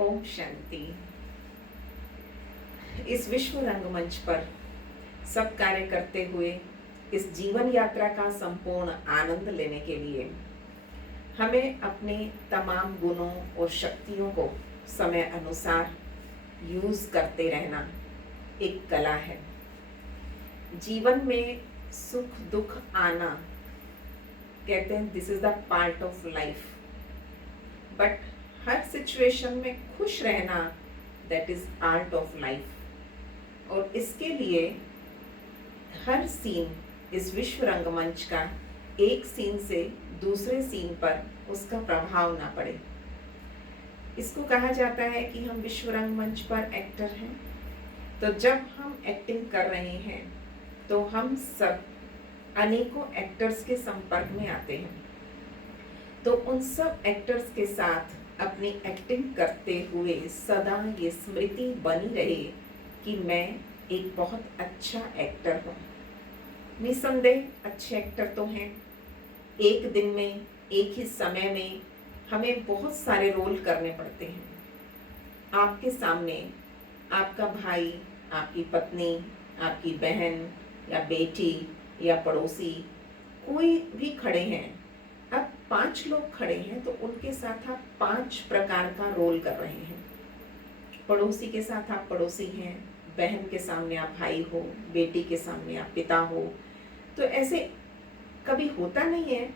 ओम शांति। इस विश्व रंगमंच पर सब कार्य करते हुए इस जीवन यात्रा का संपूर्ण आनंद लेने के लिए हमें अपने तमाम गुणों और शक्तियों को समय अनुसार यूज करते रहना एक कला है। जीवन में सुख दुख आना, कहते हैं this is the part of life, but her situation में खुश रहना that is art of life. और इसके लिए हर सीन इस विश्व रंगमंच का एक सीन से दूसरे सीन पर उसका प्रभाव ना पड़े। इसको कहा जाता है कि हम विश्व रंगमंच पर एक्टर हैं। तो जब हम एक्टिंग कर रहे हैं तो हम सब अनेकों एक्टर्स के संपर्क में आते हैं। तो उन सब एक्टर्स के साथ अपनी एक्टिंग करते हुए सदा ये स्मृति बनी रहे कि मैं एक बहुत अच्छा एक्टर हूँ। निसंदेह अच्छे एक्टर तो हैं। एक दिन में एक ही समय में हमें बहुत सारे रोल करने पड़ते हैं। आपके सामने आपका भाई, आपकी पत्नी, आपकी बहन या बेटी या पड़ोसी कोई भी खड़े हैं। अब 5 लोग खड़े हैं तो उनके साथ आप 5 प्रकार का रोल कर रहे हैं। पड़ोसी के साथ आप पड़ोसी हैं, बहन के सामने आप भाई हो, बेटी के सामने आप पिता हो। तो ऐसे कभी होता नहीं है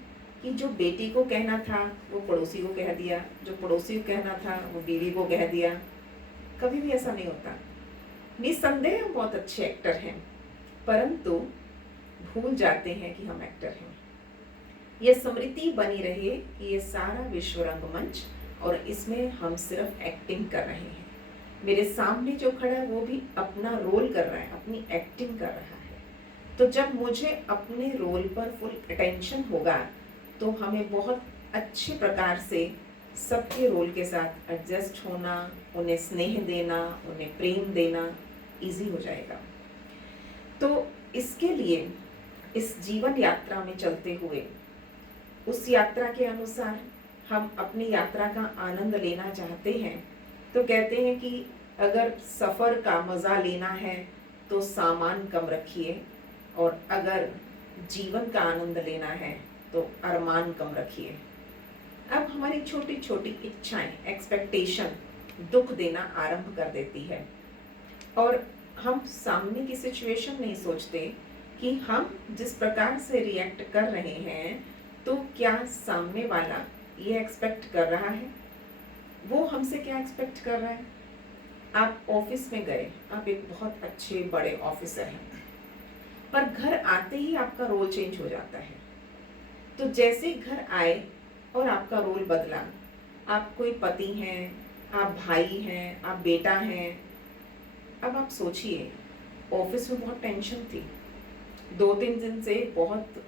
कि जो बेटी को कहना था वो पड़ोसी को कह दिया, जो पड़ोसी को कहना था वो बीवी को कह दिया। कभी भी ऐसा नहीं होता। निसंदेह हम बहुत अच्छे एक्टर हैं, परंतु भूल जाते हैं कि हम एक्टर हैं। ये स्मृति बनी रहे कि ये सारा विश्व रंगमंच और इसमें हम सिर्फ एक्टिंग कर रहे हैं। मेरे सामने जो खड़ा है वो भी अपना रोल कर रहा है, अपनी एक्टिंग कर रहा है। तो जब मुझे अपने रोल पर फुल अटेंशन होगा तो हमें बहुत अच्छे प्रकार से सबके रोल के साथ एडजस्ट होना, उन्हें स्नेह देना, उन्हें प्रेम देना इजी हो जाएगा। तो इसके लिए इस जीवन यात्रा में चलते हुए उस यात्रा के अनुसार हम अपनी यात्रा का आनंद लेना चाहते हैं। तो कहते हैं कि अगर सफ़र का मज़ा लेना है तो सामान कम रखिए, और अगर जीवन का आनंद लेना है तो अरमान कम रखिए। अब हमारी छोटी छोटी इच्छाएं, एक्सपेक्टेशन दुख देना आरंभ कर देती है, और हम सामने की सिचुएशन नहीं सोचते कि हम जिस प्रकार से रिएक्ट कर रहे हैं तो क्या सामने वाला ये एक्सपेक्ट कर रहा है, वो हमसे क्या एक्सपेक्ट कर रहा है। आप ऑफिस में गए, आप एक बहुत अच्छे बड़े ऑफिसर हैं, पर घर आते ही आपका रोल चेंज हो जाता है। तो जैसे घर आए और आपका रोल बदला, आप कोई पति हैं, आप भाई हैं, आप बेटा हैं। अब आप सोचिए, ऑफिस में बहुत टेंशन थी, 2-3 दिन से बहुत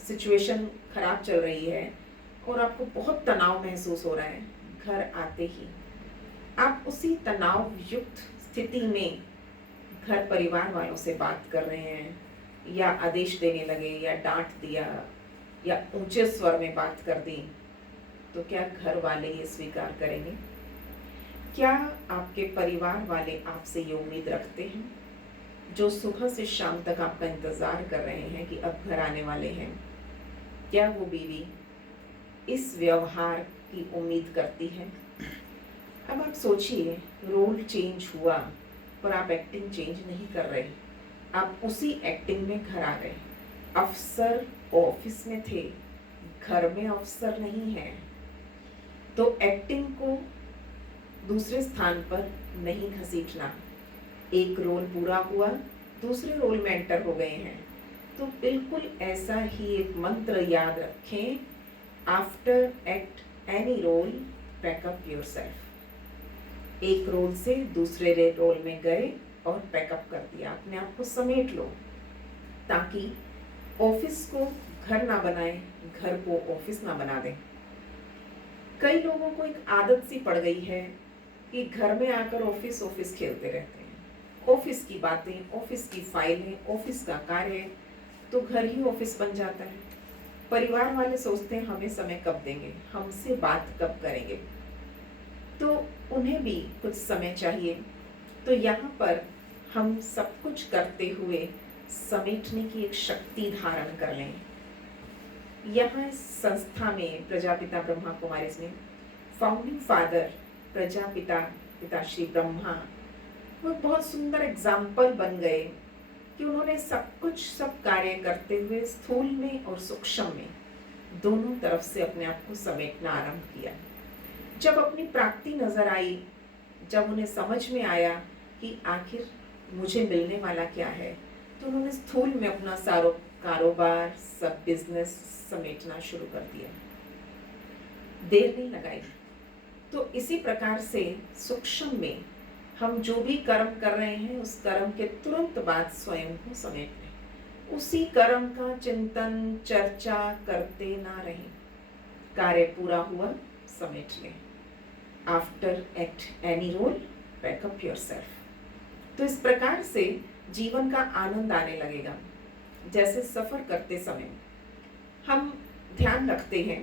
सिचुएशन खराब चल रही है और आपको बहुत तनाव महसूस हो रहा है। घर आते ही आप उसी तनाव युक्त स्थिति में घर परिवार वालों से बात कर रहे हैं, या आदेश देने लगे, या डांट दिया, या ऊंचे स्वर में बात कर दी, तो क्या घर वाले ये स्वीकार करेंगे? क्या आपके परिवार वाले आपसे ये उम्मीद रखते हैं, जो सुबह से शाम तक आपका इंतज़ार कर रहे हैं कि अब घर आने वाले हैं? क्या वो बीवी इस व्यवहार की उम्मीद करती है? अब आप सोचिए, रोल चेंज हुआ पर आप एक्टिंग चेंज नहीं कर रहे, आप उसी एक्टिंग में घर आ गए। अफसर ऑफिस में थे, घर में अफसर नहीं है। तो एक्टिंग को दूसरे स्थान पर नहीं घसीटना। एक रोल पूरा हुआ, दूसरे रोल में एंटर हो गए हैं। तो बिल्कुल ऐसा ही एक मंत्र याद रखें, after act any role pack up yourself. एक रोल से दूसरे रोल में गए और पैकअप कर दिया, अपने आप को समेट लो, ताकि ऑफिस को घर ना बनाए, घर को ऑफिस ना बना दें। कई लोगों को एक आदत सी पड़ गई है कि घर में आकर ऑफिस ऑफिस खेलते रहते हैं। ऑफिस की बातें, ऑफिस की फाइलें, ऑफिस का कार्य, तो घर ही ऑफिस बन जाता है। परिवार वाले सोचते हैं हमें समय कब देंगे, हमसे बात कब करेंगे। तो उन्हें भी कुछ समय चाहिए। तो यहाँ पर हम सब कुछ करते हुए समेटने की एक शक्ति धारण कर लें। यहाँ इस संस्था में प्रजापिता ब्रह्मा कुमारीज में फाउंडिंग फादर प्रजापिता पिताश्री ब्रह्मा वो बहुत सुंदर एग्जाम्पल बन गए कि उन्होंने सब कार्य करते हुए स्थूल में और सूक्ष्म में दोनों तरफ से अपने आप को समेटना आरंभ किया। जब अपनी प्राप्ति नजर आई, जब उन्हें समझ में आया कि आखिर मुझे मिलने वाला क्या है, तो उन्होंने स्थूल में अपना सारा कारोबार, सब बिजनेस समेटना शुरू कर दिया। देर नहीं लगाई। तो इसी प्रकार से सूक्ष्म में हम जो भी कर्म कर रहे हैं उस कर्म के तुरंत बाद स्वयं को समेट लें। उसी कर्म का चिंतन चर्चा करते ना रहें। कार्य पूरा हुआ, समेट लें। After act any role, backup yourself. तो इस प्रकार से जीवन का आनंद आने लगेगा। जैसे सफर करते समय हम ध्यान रखते हैं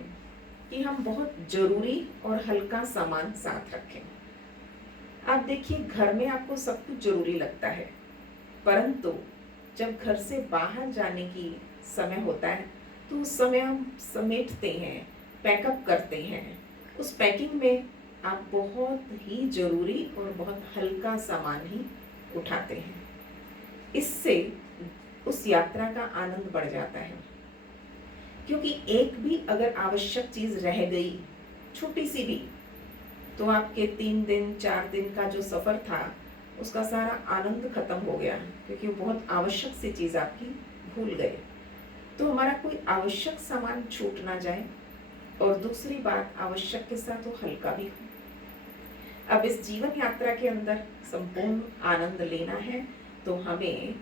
कि हम बहुत जरूरी और हल्का सामान साथ रखें। आप देखिए, घर में आपको सब कुछ जरूरी लगता है, परंतु जब घर से बाहर जाने की समय होता है तो उस समय हम समेटते हैं, पैकअप करते हैं। उस पैकिंग में आप बहुत ही जरूरी और बहुत हल्का सामान ही उठाते हैं। इससे उस यात्रा का आनंद बढ़ जाता है, क्योंकि एक भी अगर आवश्यक चीज रह गई, छोटी सी भी, तो आपके 3 दिन 4 दिन का जो सफर था उसका सारा आनंद खत्म हो गया, क्योंकि वो बहुत आवश्यक सी चीज आपकी भूल गए। तो हमारा कोई आवश्यक सामान छूट ना जाए, और दूसरी बात, आवश्यक के साथ वो हल्का भी हो। अब इस जीवन यात्रा के अंदर संपूर्ण आनंद लेना है तो हमें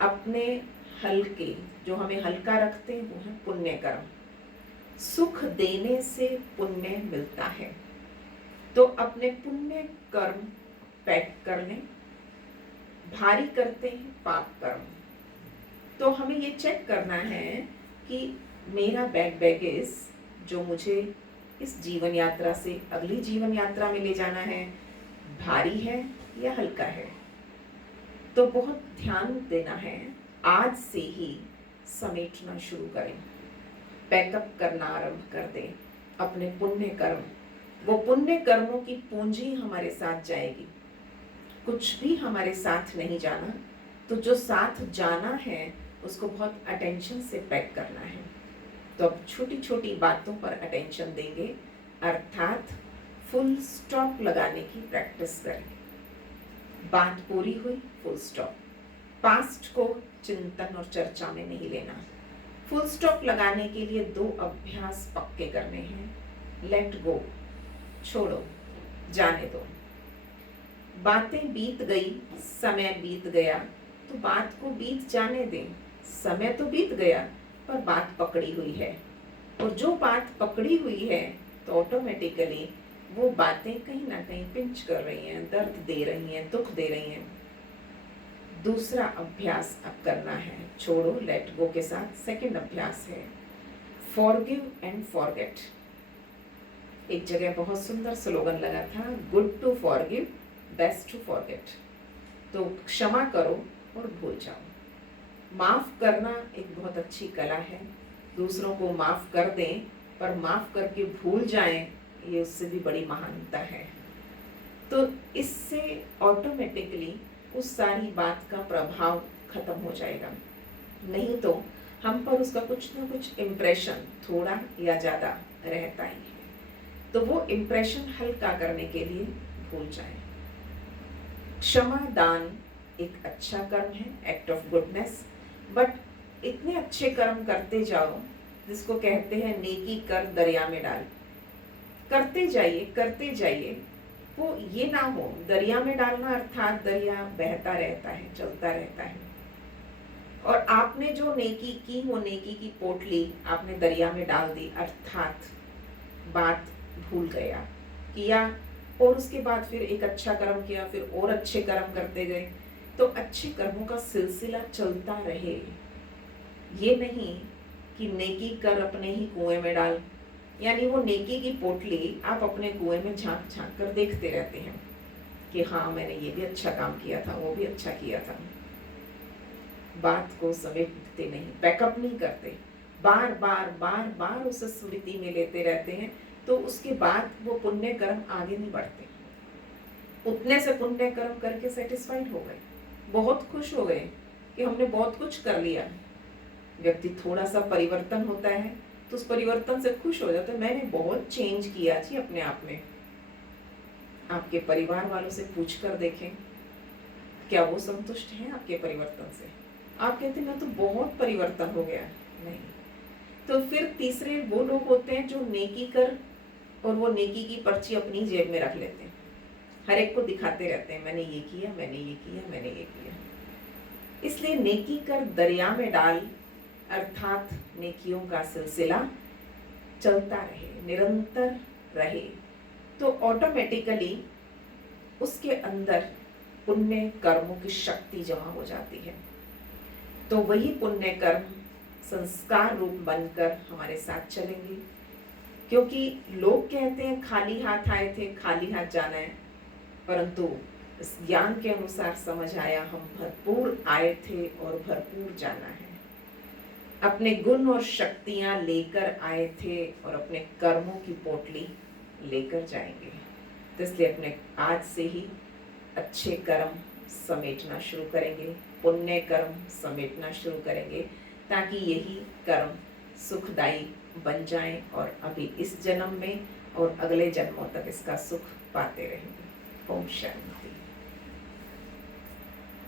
अपने हल्के, जो हमें हल्का रखते हैं वो है पुण्य कर्म। सुख देने से पुण्य मिलता है, तो अपने पुण्य कर्म पैक कर लें। भारी करते हैं पाप कर्म, तो हमें ये चेक करना है कि मेरा बैगेज जो मुझे इस जीवन यात्रा से अगली जीवन यात्रा में ले जाना है, भारी है या हल्का है। तो बहुत ध्यान देना है। आज से ही समेटना शुरू करें, पैकअप करना आरंभ कर दें अपने पुण्य कर्म। वो पुण्य कर्मों की पूंजी हमारे साथ जाएगी। कुछ भी हमारे साथ नहीं जाना, तो जो साथ जाना है उसको बहुत अटेंशन से पैक करना है। तो अब छोटी छोटी बातों पर अटेंशन देंगे, अर्थात फुल स्टॉप लगाने की प्रैक्टिस करें। बात पूरी हुई, फुल स्टॉप। पास्ट को चिंतन और चर्चा में नहीं लेना। फुल स्टॉप लगाने के लिए 2 अभ्यास पक्के करने हैं। लेट गो, छोड़ो, जाने दो। बातें बीत गई, समय बीत गया, तो बात को बीत जाने दें। समय तो बीत गया पर बात पकड़ी हुई है, और जो बात पकड़ी हुई है तो ऑटोमेटिकली वो बातें कहीं ना कहीं पिंच कर रही हैं, दर्द दे रही हैं, दुख दे रही हैं। दूसरा अभ्यास अब करना है, छोड़ो, लेट गो के साथ सेकंड अभ्यास है फॉरगिव एंड फॉरगेट। एक जगह बहुत सुंदर स्लोगन लगा था, good to forgive, best to forget. तो क्षमा करो और भूल जाओ। माफ करना एक बहुत अच्छी कला है। दूसरों को माफ कर दें, पर माफ करके भूल जाएं, ये उससे भी बड़ी महानता है। तो इससे ऑटोमेटिकली उस सारी बात का प्रभाव खत्म हो जाएगा। नहीं तो हम पर उसका कुछ ना कुछ इम्प्रेशन थोड़ा या ज़्यादा रहता ही है। तो वो इम्प्रेशन हल्का करने के लिए भूल जाएं। क्षमा दान एक अच्छा कर्म है, एक्ट ऑफ गुडनेस, बट इतने अच्छे कर्म करते जाओ जिसको कहते हैं नेकी कर दरिया में डाल। करते जाइए करते जाइए, वो ये ना हो दरिया में डालना, अर्थात दरिया बहता रहता है, चलता रहता है, और आपने जो नेकी की वो नेकी की पोटली आपने दरिया में डाल दी, अर्थात बात भूल गया, किया, और उसके बाद फिर एक अच्छा कर्म किया, फिर और अच्छे कर्म करते गए। तो अच्छे कर्मों का सिलसिला चलता रहे। ये नहीं कि नेकी कर अपने ही कुएं में डाल, यानी वो नेकी की पोटली आप अपने कुएं में झांक झांक कर देखते रहते हैं कि हाँ मैंने ये भी अच्छा काम किया था, वो भी अच्छा किया था। बात को समेटते नहीं, बैकअप नहीं करते, बार बार बार बार उस स्मृति में लेते रहते हैं, तो उसके बाद वो पुण्य कर्म आगे नहीं बढ़ते। उतने से पुण्य कर्म करके सेटिस्फाइड हो गए, बहुत खुश हो गए कि हमने बहुत कुछ कर लिया। व्यक्ति थोड़ा सा परिवर्तन होता है तो उस परिवर्तन से खुश हो जाता है, मैंने बहुत चेंज किया जी अपने आप में। आपके परिवार वालों से पूछ कर देखें, क्या वो संतुष्ट हैं आपके परिवर्तन से? आप कहते हैं मैं तो बहुत परिवर्तन हो गया। नहीं, तो फिर तीसरे वो लोग होते हैं जो नेकी कर और वो नेकी की पर्ची अपनी जेब में रख लेते हैं, हर एक को दिखाते रहते हैं मैंने ये किया, मैंने ये किया, मैंने ये किया। इसलिए नेकी कर दरिया में डाल, अर्थात नेकियों का सिलसिला चलता रहे, निरंतर रहे, तो ऑटोमेटिकली उसके अंदर पुण्य कर्मों की शक्ति जमा हो जाती है। तो वही पुण्य कर्म संस्कार रूप बनकर हमारे साथ चलेंगे। क्योंकि लोग कहते हैं खाली हाथ आए थे, खाली हाथ जाना है, परंतु इस ज्ञान के अनुसार समझ आया हम भरपूर आए थे और भरपूर जाना है। अपने गुण और शक्तियां लेकर आए थे और अपने कर्मों की पोटली लेकर जाएंगे। तो इसलिए अपने आज से ही अच्छे कर्म समेटना शुरू करेंगे, पुण्य कर्म समेटना शुरू करेंगे, ताकि यही कर्म सुखदायी बन जाएं और अभी इस जन्म में और अगले जन्मों तक इसका सुख पाते रहेंगे। ओम शांति।